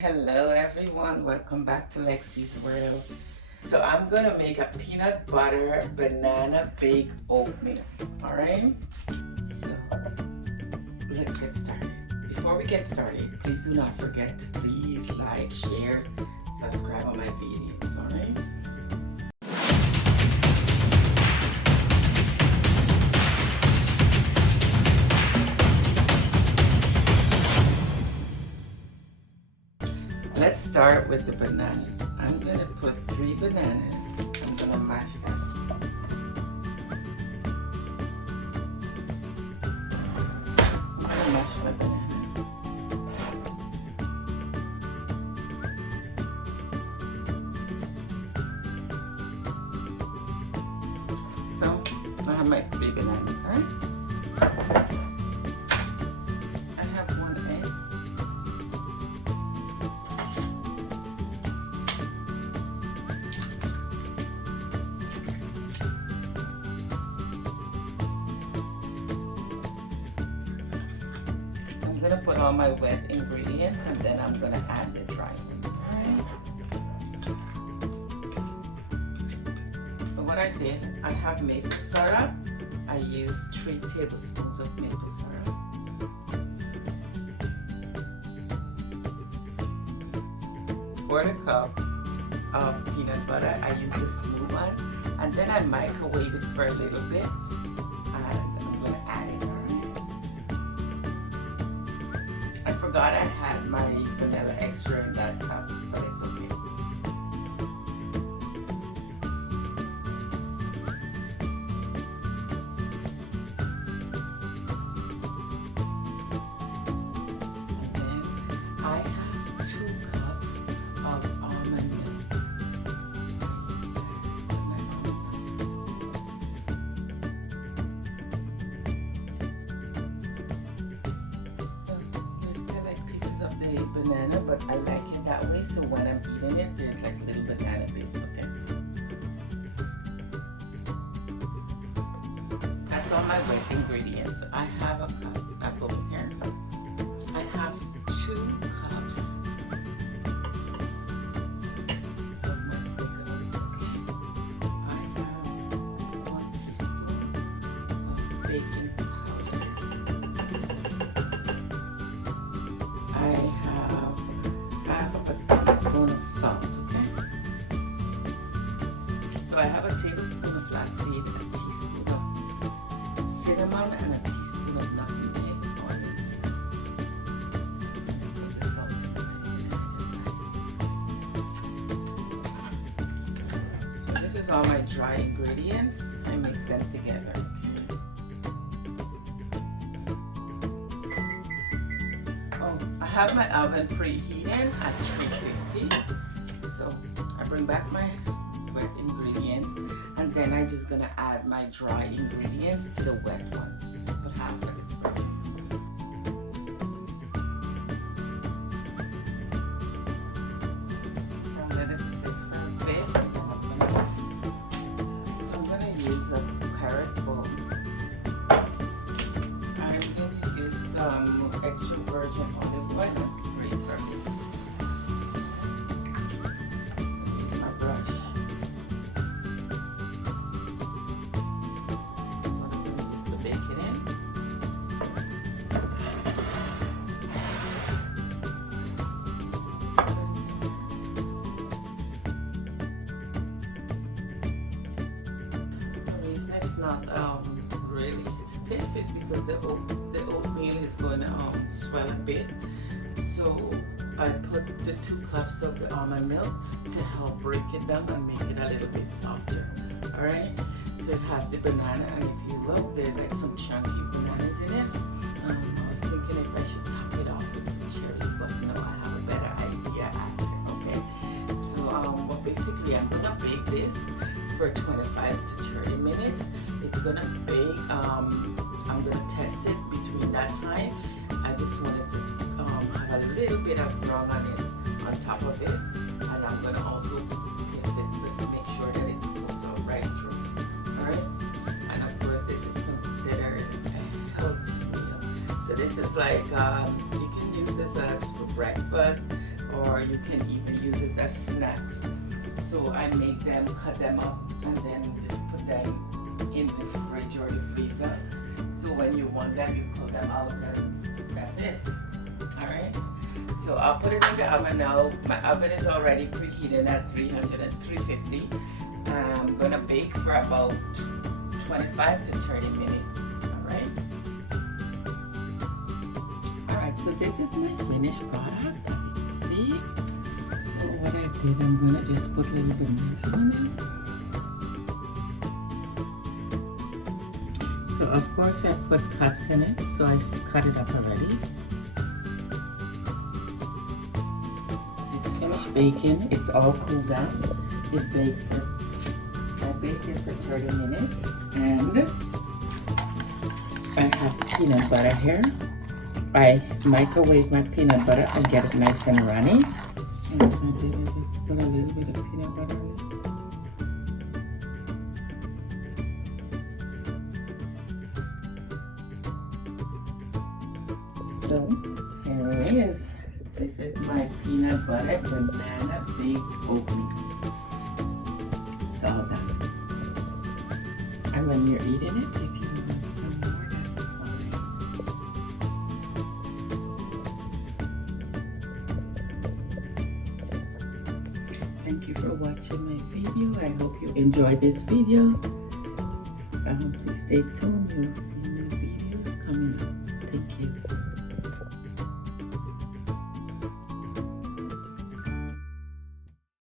Hello everyone, welcome back to LEXI'S world. So I'm gonna make a peanut butter banana baked oatmeal. Alright, so let's get started. Before we get started, please do not forget to please like, share, subscribe on my videos. Alright, let's start with the bananas. I'm going to put 3 bananas. I'm going to mash them. I'm going to mash my bananas. So, I have my 3 bananas, alright? I have 1 egg. I'm gonna put all my wet ingredients and then I'm gonna add the dry one. Alright. So what I did, I have maple syrup. I used 3 tablespoons of maple syrup. Quarter cup of peanut butter. I used the smooth one, and then I microwave it for a little bit, and I'm gonna add it. I forgot I had my vanilla extra in that cup, but it's okay. And then I have 2 cups of almond milk. Of the banana, but I like it that way, so when I'm eating it, there's like little banana bits, okay? That's all my wet ingredients. I have a cup, I put here. I have 2 cups of my baked oats, okay? I have 1 teaspoon of baking powder. I have half of a teaspoon of salt, okay? So I have a tablespoon of flaxseed, a teaspoon of cinnamon, and a teaspoon of nutmeg on it. Put the salt in and I just add it. So this is all my dry ingredients. I mix them together. I have my oven preheating at 350, so I bring back my wet ingredients, and then I'm just gonna add my dry ingredients to the wet one. Put half of it first. I'll let it sit for a bit. So I'm gonna use a carrot bowl. I'm gonna use some extra virgin olive oil and spray for me. Use my brush. This is what I'm going to use to bake it in. The reason it's not really stiff is because the oatmeal is going to swell a bit. So I put the 2 cups of the almond milk to help break it down and make it a little bit softer. Alright, so it has the banana, and if you look, there's like some chunky bananas in it. I was thinking if I should top it off with some cherries, but no, I have a better idea after. Okay, so but basically I'm gonna bake this for 25 to 30 minutes. It's gonna bake. I'm gonna test it between that time. I just wanted to have a little bit of brown on it, on top of it, and I'm gonna also test it just to make sure that it's cooked all right through. Alright, and of course this is considered a healthy meal. So this is like you can use this as for breakfast, or you can even use it as snacks. So I make them, cut them up, and then just put them in the fridge or the freezer. So when you want them, you pull them out and that's it. Alright? So I'll put it in the oven now. My oven is already preheated at 300 and 350. I'm gonna bake for about 25 to 30 minutes. Alright? Alright, so this is my finished product, as you can see. So what I did, I'm gonna just put a little bit more on it. So of course I put cuts in it, so I cut it up already. It's finished baking, it's all cooled down. I baked it for 30 minutes, and I have peanut butter here. I microwave my peanut butter and get it nice and runny. And what I did is just put a little bit of peanut butter in it. So here it is. This is my peanut butter banana baked oatmeal. It's all done. And when you're eating it, if you want some more, that's fine. Thank you for watching my video. I hope you enjoyed this video. Please stay tuned. You'll see new videos coming up. Thank you.